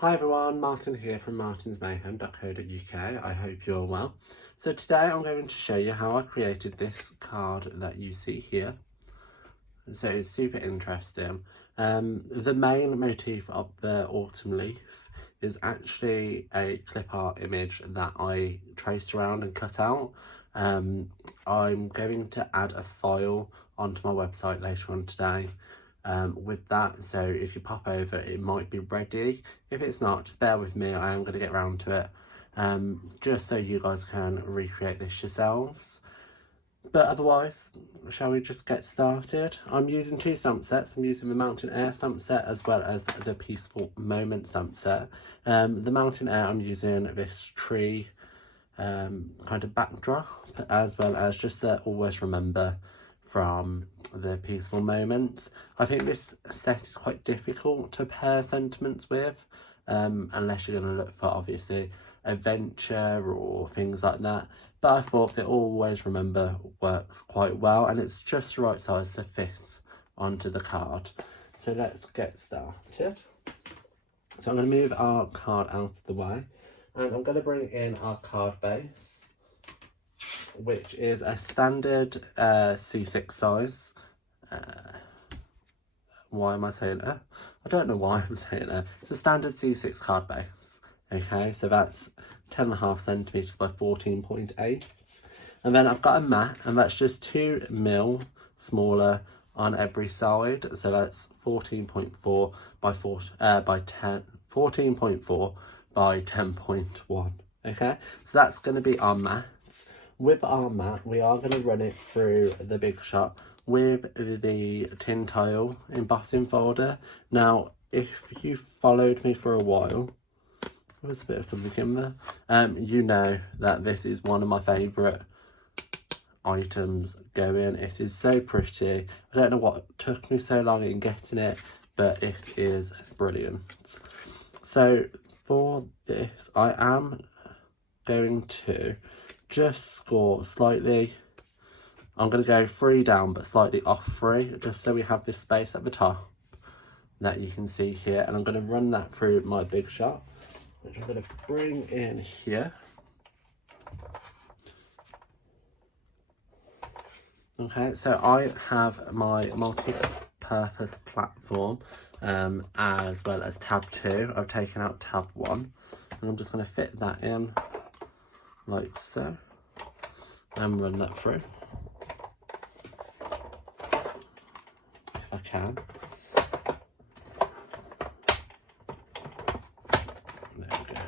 Hi everyone, Martin here from martinsmayhem.co.uk. I hope you're well. So today I'm going to show you how I created this card that you see here. So it's super interesting. The main motif of the autumn leaf is actually a clip art image that I traced around and cut out. I'm going to add a file onto my website later on today with that, so if you pop over it might be ready. If it's not, just bear with me, I am going to get round to it, just so you guys can recreate this yourselves. But otherwise, shall we just get started? I'm using two stamp sets. I'm using the Mountain Air stamp set as well as the Peaceful Moment stamp set. The Mountain Air, I'm using this tree kind of backdrop, as well as just always remember from the Peaceful Moment. I think this set is quite difficult to pair sentiments with, unless you're going to look for obviously adventure or things like that. But I thought the Always Remember works quite well, and it's just the right size to fit onto the card. So let's get started. So I'm going to move our card out of the way, and I'm going to bring in our card base, which is a standard C6 size. Why am I saying that? I don't know why I'm saying that. It's a standard C6 card base. Okay, so that's 10.5 centimeters by 14.8. And then I've got a mat, and that's just 2 mil smaller on every side. So that's 14.4 by 14.4 by 10.1. Okay, so that's going to be our mat. With our mat, we are going to run it through the Big Shot with the tin tile embossing folder. Now, if you followed me for a while, there was a bit of something in there, you know that this is one of my favourite items going. It is so pretty. I don't know what took me so long in getting it, but it is brilliant. So for this, I am going to just score slightly. I'm going to go 3 down but slightly off 3, just so we have this space at the top that you can see here, and I'm going to run that through my Big Shot, which I'm going to bring in here. Okay, so I have my multi-purpose platform as well as tab 2. I've taken out tab 1, and I'm just going to fit that in like so and run that through if I can. There we go.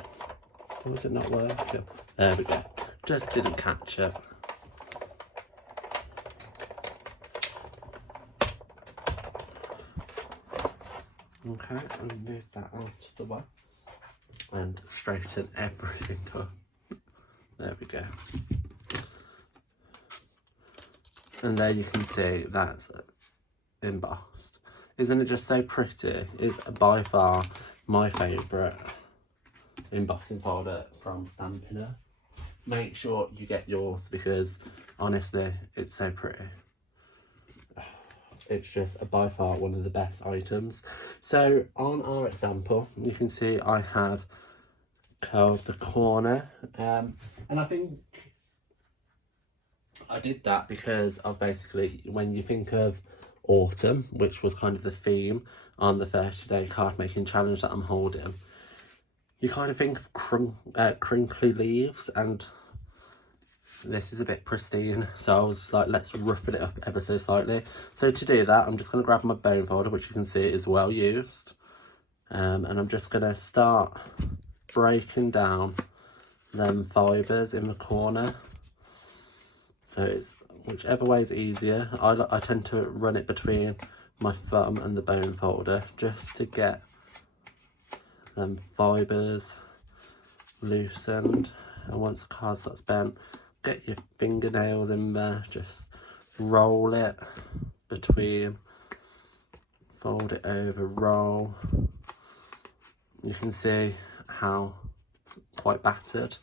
Oh, is it not working? There we go. Just didn't catch it. Okay, I'll move that out of the way and straighten everything up. There we go. And there you can see that's embossed. Isn't it just so pretty? It's by far my favourite embossing folder from Stampin. Make sure you get yours because honestly it's so pretty. It's just by far one of the best items. So on our example, you can see I have curled the corner, and I think I did that because of basically when you think of autumn, which was kind of the theme on the 30-day card making challenge that I'm holding, you kind of think of crinkly leaves, and this is a bit pristine, so I was like, let's roughen it up ever so slightly. So to do that, I'm just going to grab my bone folder, which you can see is well used, and I'm just going to start breaking down them fibres in the corner. So it's whichever way is easier. I tend to run it between my thumb and the bone folder just to get them fibres loosened. And once the card starts bent, get your fingernails in there, just roll it between, fold it over, roll. You can see how it's quite battered,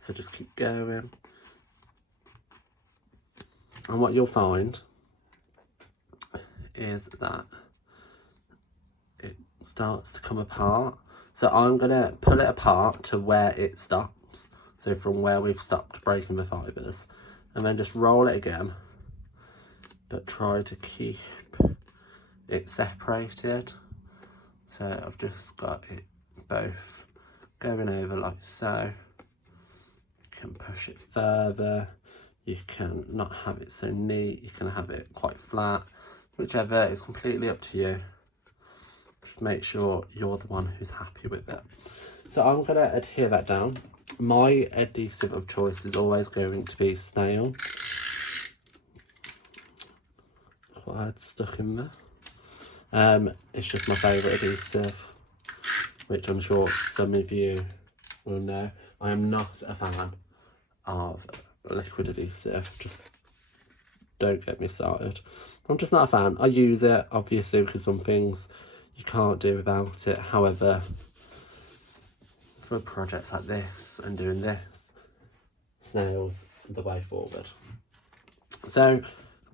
so just keep going. And what you'll find is that it starts to come apart. So I'm going to pull it apart to where it stops. So from where we've stopped breaking the fibres. And then just roll it again. But try to keep it separated. So I've just got it both going over like so. You can push it further. You can not have it so neat. You can have it quite flat. Whichever is completely up to you. Just make sure you're the one who's happy with it. So I'm going to adhere that down. My adhesive of choice is always going to be snail. What I had stuck in there. It's just my favourite adhesive, which I'm sure some of you will know. I am not a fan of liquid adhesive. Just don't get me started. I'm just not a fan. I use it, obviously, because some things you can't do without it. However, for projects like this and doing this, snail's the way forward. So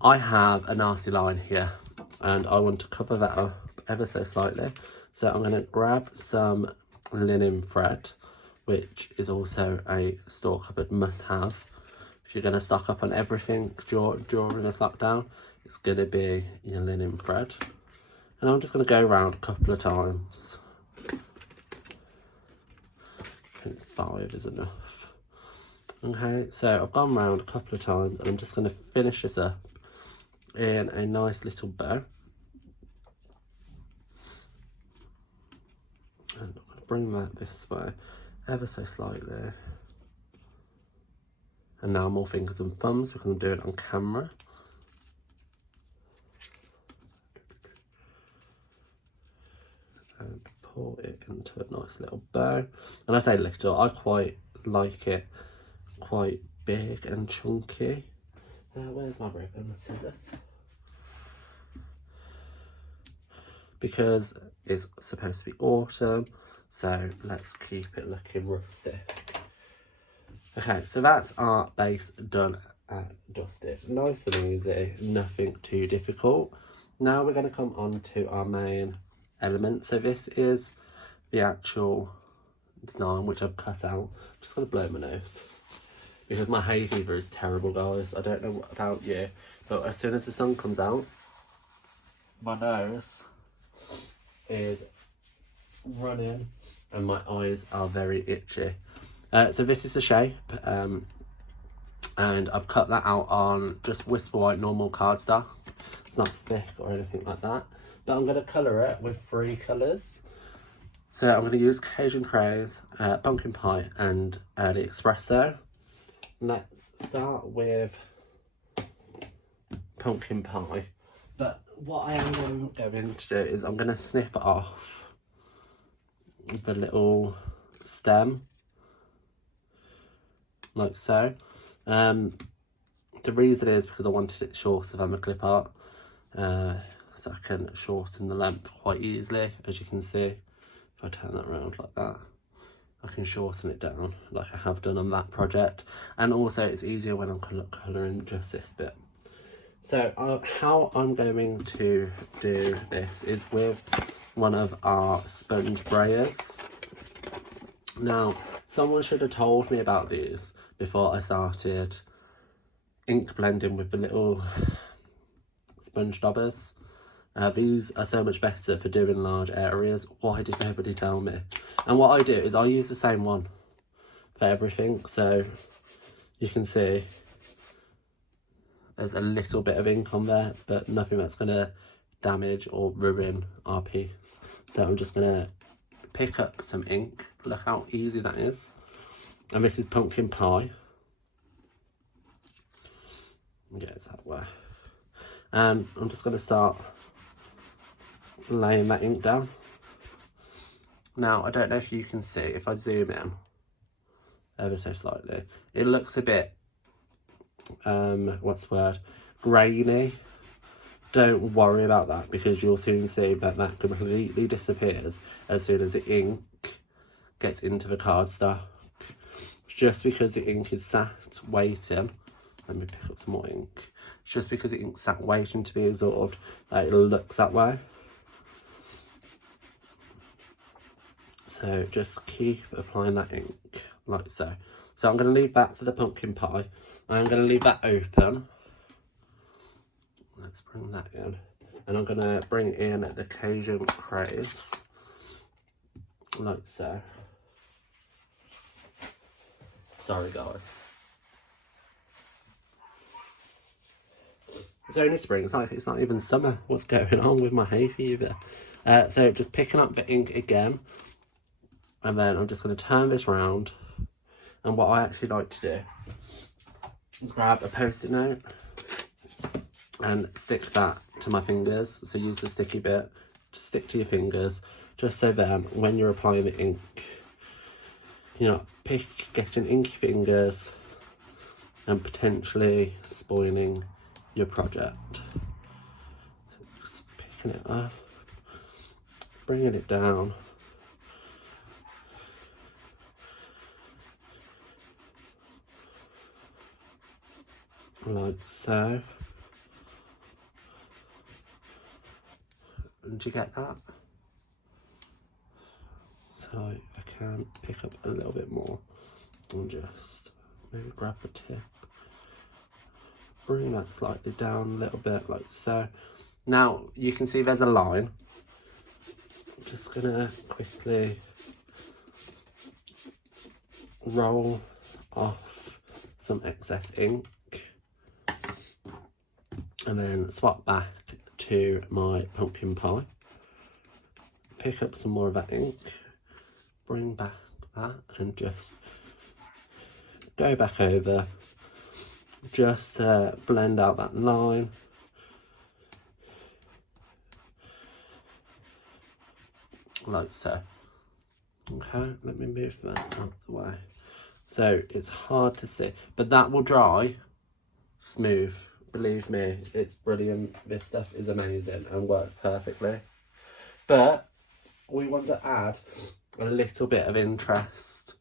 I have a nasty line here and I want to cover that up ever so slightly. So I'm going to grab some linen thread, which is also a store cupboard must have. If you're going to stock up on everything during this lockdown, it's going to be your linen thread. And I'm just going to go around a couple of times. I think 5 is enough. Okay, so I've gone round a couple of times and I'm just going to finish this up in a nice little bow. And I'm going to bring that this way ever so slightly. And now more fingers and thumbs because I'm doing it on camera. And pull it into a nice little bow. And I say little, I quite like it quite big and chunky. Where's my ribbon and scissors? Because it's supposed to be autumn, so let's keep it looking rustic. Okay, so that's our base done and dusted. Nice and easy, nothing too difficult. Now we're going to come on to our main element. So this is the actual design which I've cut out. I'm just going to blow my nose because my hay fever is terrible, guys. I don't know about you, but as soon as the sun comes out, my nose is running and my eyes are very itchy. So this is the shape, and I've cut that out on just Whisper White normal cardstock. It's not thick or anything like that, but I'm going to colour it with 3 colours. So I'm going to use Cajun Craze, Pumpkin Pie and Early Espresso. Let's start with Pumpkin Pie, but what I am going to do is I'm going to snip off the little stem like so. The reason is because I wanted it shorter than the clip art, so I can shorten the length quite easily. As you can see, if I turn that around like that, I can shorten it down like I have done on that project, and also it's easier when I'm colouring just this bit. So how I'm going to do this is with one of our sponge brayers. Now, someone should have told me about these before I started ink blending with the little sponge daubers. These are so much better for doing large areas. Why did nobody tell me? And what I do is I use the same one for everything. So you can see there's a little bit of ink on there, but nothing that's going to damage or ruin our piece. So I'm just going to pick up some ink. Look how easy that is. And this is Pumpkin Pie. Yeah, it's that way. And I'm just going to start laying that ink down. Now, I don't know if you can see, if I zoom in ever so slightly, it looks a bit, what's the word, grainy. Don't worry about that because you'll soon see that that completely disappears as soon as the ink gets into the cardstock. Just because the ink is sat waiting, let me pick up some more ink. Just because the ink's sat waiting to be absorbed, it looks that way. So So just keep applying that ink like so. So I'm going to leave that for the pumpkin pie. I'm going to leave that open. Let's bring that in. And I'm going to bring in the Cajun craze like so. Sorry guys. It's only spring, it's not even summer. What's going on with my hay fever? So just picking up the ink again. And then I'm just going to turn this round. And what I actually like to do is grab a post-it note and stick that to my fingers. So use the sticky bit to stick to your fingers, just so then when you're applying the ink, you're not getting inky fingers and potentially spoiling your project. So just picking it up, bringing it down. Like so. Did you get that? So I can pick up a little bit more and just maybe grab the tip, bring that slightly down a little bit like so. Now you can see there's a line. I'm just gonna quickly roll off some excess ink and then swap back to my pumpkin pie, pick up some more of that ink, bring back that and just go back over, just blend out that line. Like so. Okay, let me move that out of the way. So it's hard to see, but that will dry smooth. Believe me, it's brilliant. This stuff is amazing and works perfectly. But we want to add a little bit of interest.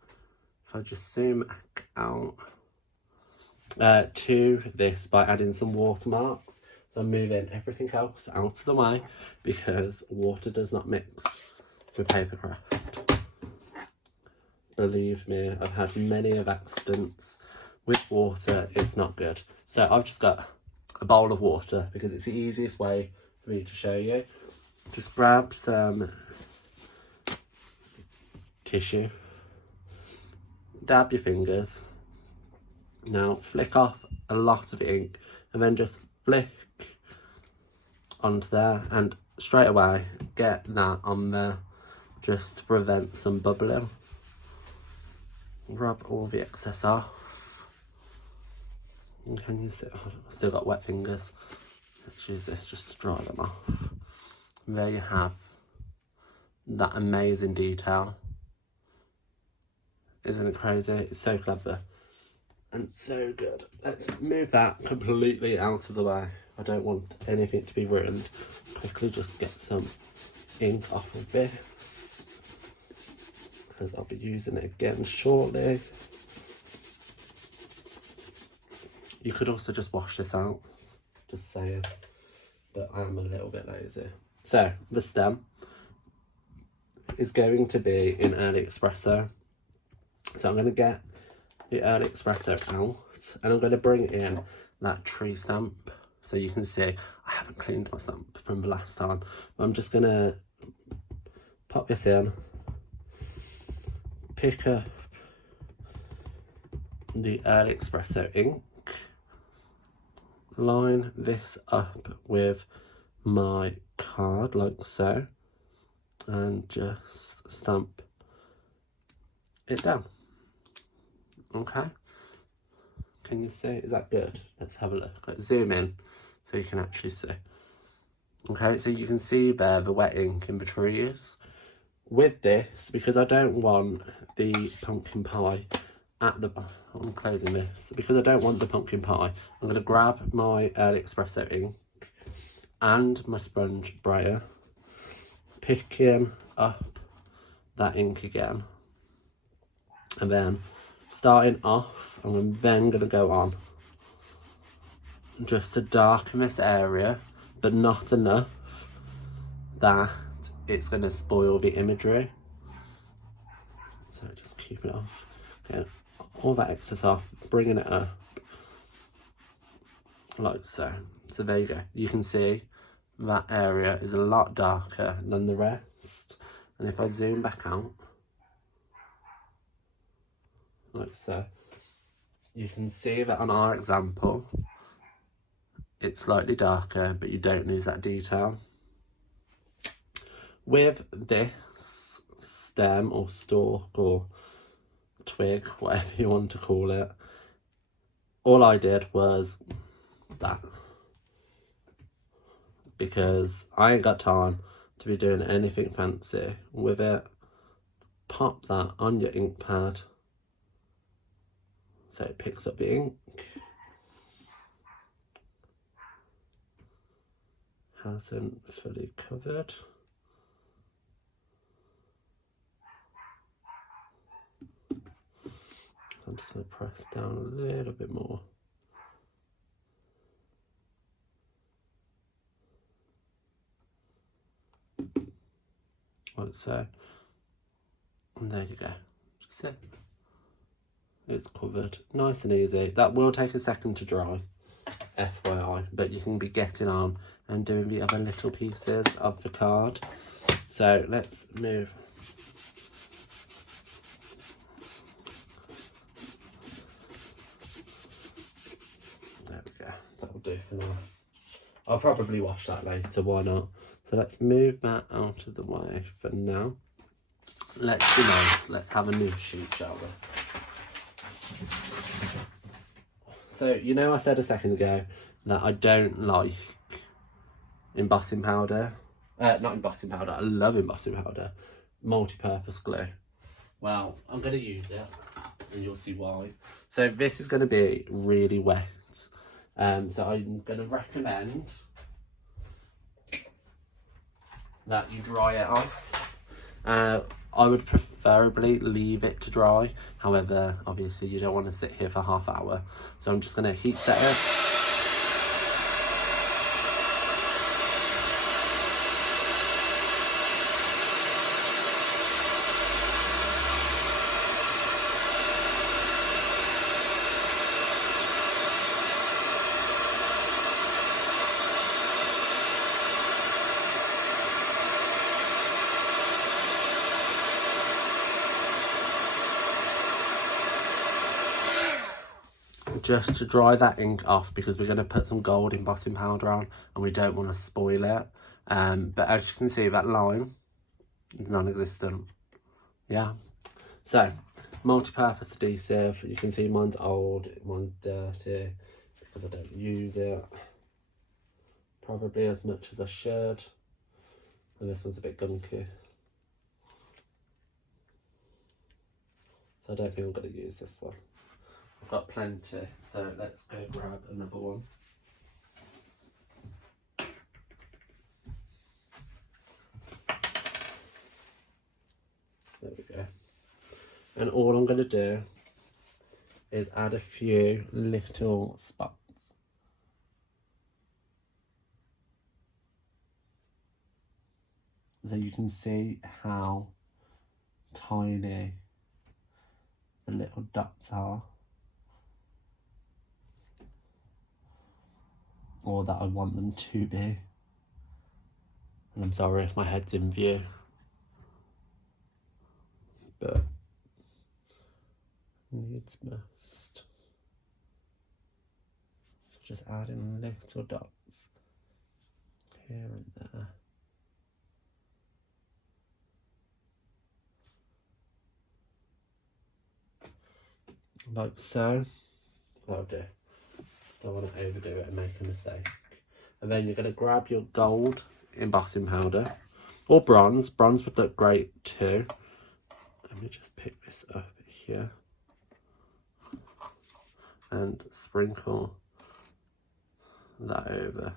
If I just zoom out to this by adding some watermarks. So I'm moving everything else out of the way because water does not mix with paper craft. Believe me, I've had many of accidents with water. It's not good. So I've just got a bowl of water because it's the easiest way for me to show you. Just grab some tissue, dab your fingers. Now flick off a lot of ink and then just flick onto there and straight away get that on there just to prevent some bubbling. Rub all the excess off. And can you see? Oh, I've still got wet fingers. Let's use this just to dry them off. And there you have that amazing detail. Isn't it crazy? It's so clever and so good. Let's move that completely out of the way. I don't want anything to be ruined. Quickly just get some ink off of this because I'll be using it again shortly. You could also just wash this out, just saying, but I'm a little bit lazy. So the stem is going to be in early espresso. So I'm going to get the early espresso out and I'm going to bring in that tree stamp. So you can see I haven't cleaned my stamp from the last time. I'm just going to pop this in, pick up the early espresso ink, line this up with my card like so and just stamp it down. Okay, can you see? Is that good? Let's have a look. Let's zoom in so you can actually see. Okay, so you can see there the wet ink in the trees. With this, because I don't want the pumpkin pie at the, I'm closing this, because I don't want the pumpkin pie, I'm going to grab my early espresso ink and my sponge brayer, picking up that ink again, and then starting off, I'm then going to go on just to darken this area, but not enough that it's going to spoil the imagery. So just keep it off. Okay, all that excess off, bringing it up like so. So there you go. You can see that area is a lot darker than the rest. And if I zoom back out, like so, you can see that on our example, it's slightly darker, but you don't lose that detail. With this stem or stalk or twig, whatever you want to call it, all I did was that, because I ain't got time to be doing anything fancy with it. Pop that on your ink pad so it picks up the ink. Hasn't fully covered. I'm just going to press down a little bit more. Like so. And there you go. Just it. It's covered. Nice and easy. That will take a second to dry, FYI, but you can be getting on and doing the other little pieces of the card. So let's move. There we go. That'll do for now. I'll probably wash that later, why not? So let's move that out of the way for now. Let's be nice. Let's have a new sheet, shall we? So, you know, I said a second ago that I don't like embossing powder. Not embossing powder, I love embossing powder. Multi-purpose glue. Well, I'm going to use it and you'll see why. So this is going to be really wet. So I'm going to recommend that you dry it off. I would preferably leave it to dry. However, obviously you don't want to sit here for half hour. So I'm just going to heat set it. Just to dry that ink off, because we're going to put some gold embossing powder on and we don't want to spoil it. But as you can see, that line is non-existent. Yeah. So, multi-purpose adhesive. You can see mine's old, mine's dirty because I don't use it probably as much as I should. And this one's a bit gunky. So I don't think I'm going to use this one. I've got plenty, so let's go grab another one. There we go. And all I'm going to do is add a few little spots. So you can see how tiny the little dots are. Or that I want them to be. And I'm sorry if my head's in view. But needs must. Just adding little dots here and there. Like so. That'll do. Don't want to overdo it and make a mistake. And then you're going to grab your gold embossing powder or bronze. Bronze would look great too. Let me just pick this up here and sprinkle that over.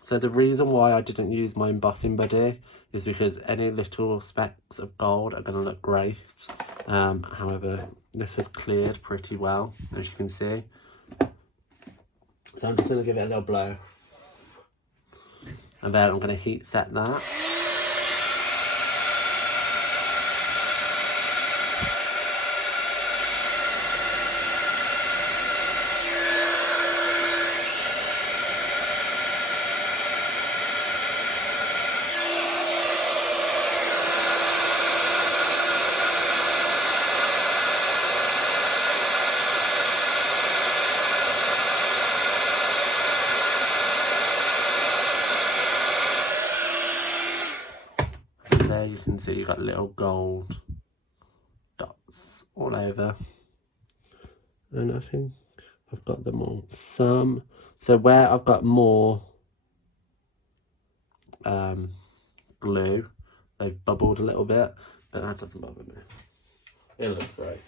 So the reason why I didn't use my embossing buddy is because any little specks of gold are going to look great. However, this has cleared pretty well, as you can see. So I'm just going to give it a little blow. And then I'm going to heat set that. there you can see you've got little gold dots all over. And I think I've got them all. So where I've got more glue, they've bubbled a little bit, but that doesn't bother me. It looks great.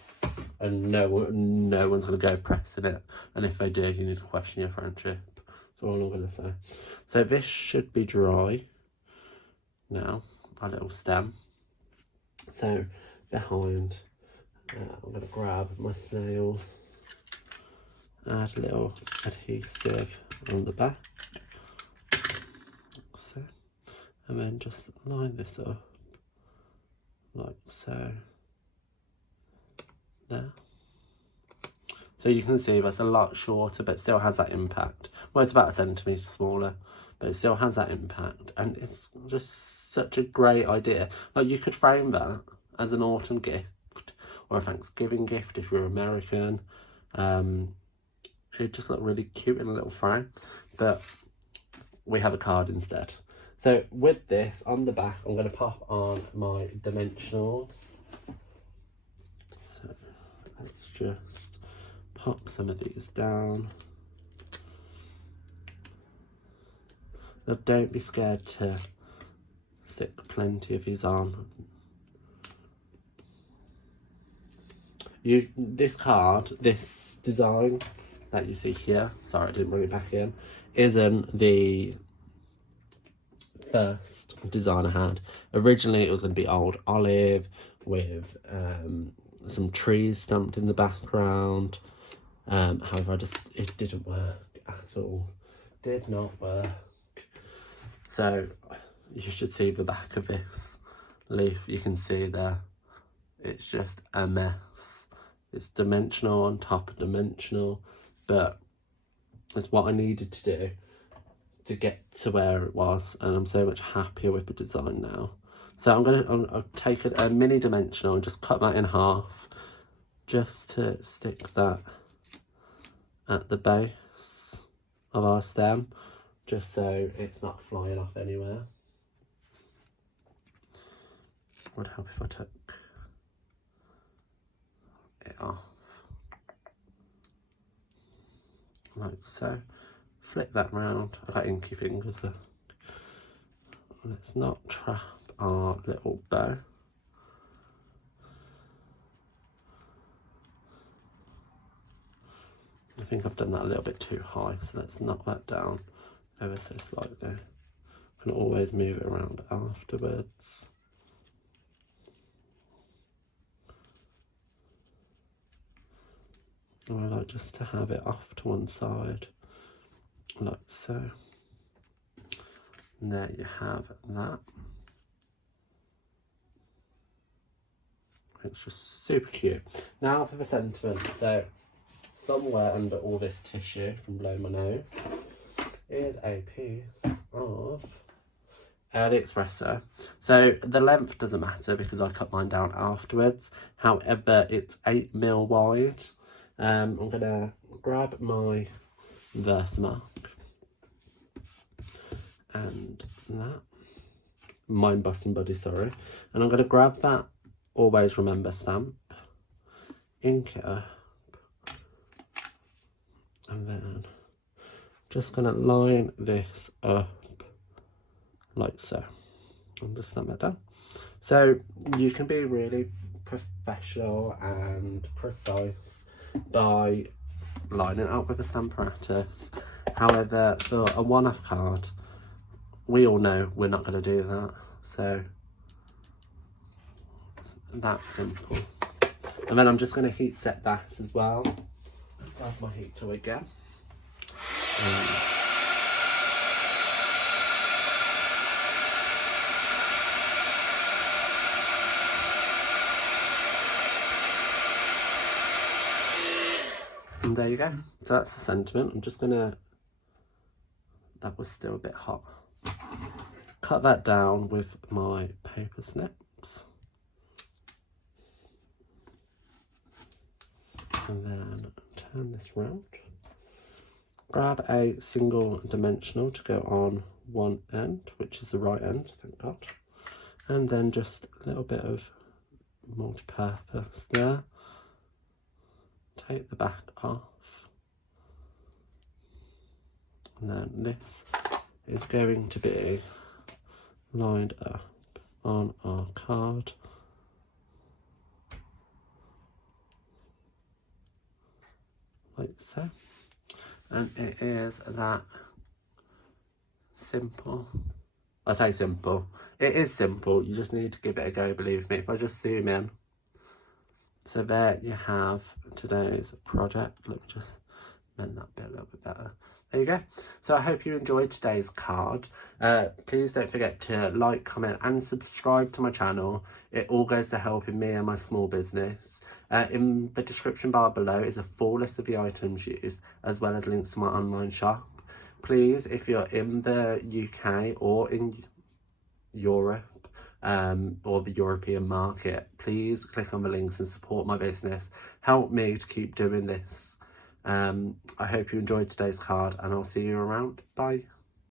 And no one's going to go pressing it. And if they do, you need to question your friendship. That's all I'm going to say. So this should be dry now, our little stem. So behind, I'm going to grab my snail, add a little adhesive on the back, like so, and then just line this up like so, there. So you can see that's a lot shorter, but still has that impact. Well, it's about 1 centimetre smaller, but it still has that impact, and it's just such a great idea. Like, you could frame that as an autumn gift or a Thanksgiving gift if you're American. It just look really cute in a little frame, but we have a card instead. So with this on the back, I'm going to pop on my dimensionals. So let's just pop some of these down. Now don't be scared to stick plenty of these on. This card, this design that you see here, sorry I didn't bring it back in, isn't the first design I had. Originally it was going to be old olive with some trees stamped in the background. However, it didn't work at all. Did not work. So you should see the back of this leaf. You can see there, it's just a mess. It's dimensional on top of dimensional, but it's what I needed to do to get to where it was, and I'm so much happier with the design now. So I'll take a mini dimensional and just cut that in half, just to stick that at the base of our stem, just so it's not flying off anywhere. It would help if I took it off like so. Flip that round. I've got inky fingers there. Let's not trap our little bow. I think I've done that a little bit too high, so let's knock that down ever so slightly. I can always move it around afterwards. I like just to have it off to one side, like so. And there you have that. It's just super cute. Now for the sentiment. So somewhere under all this tissue from below my nose is a piece of AliExpresso. So the length doesn't matter because I cut mine down afterwards. However, it's 8mm wide. I'm gonna grab my Versamark and that, my embossing buddy, sorry, and I'm gonna grab that Always Remember stamp, ink it up, and then just gonna line this up like so. I'm just stamp that down. So you can be really professional and precise by lining it up with a stamp apparatus. However, for a one-off card, we all know we're not going to do that. So it's that simple. And then I'm just going to heat set that as well. Grab my heat tool again. And there you go. So that's the sentiment. I'm just gonna, that was still a bit hot. Cut that down with my paper snips. And then turn this round. Grab a single dimensional to go on one end, which is the right end, thank God. And then just a little bit of multi-purpose there. Take the back off. And then this is going to be lined up on our card. Like so. And it is that simple. I say simple. It is simple. You just need to give it a go, believe me. If I just zoom in. So there you have today's project. Let me just mend that bit a little bit better. There you go. So I hope you enjoyed today's card. Please don't forget to like, comment and subscribe to my channel. It all goes to helping me and my small business. In the description bar below is a full list of the items used, as well as links to my online shop. Please, if you're in the UK or in Europe, or the European market, please click on the links and support my business. Help me to keep doing this. I hope you enjoyed today's card and I'll see you around. Bye.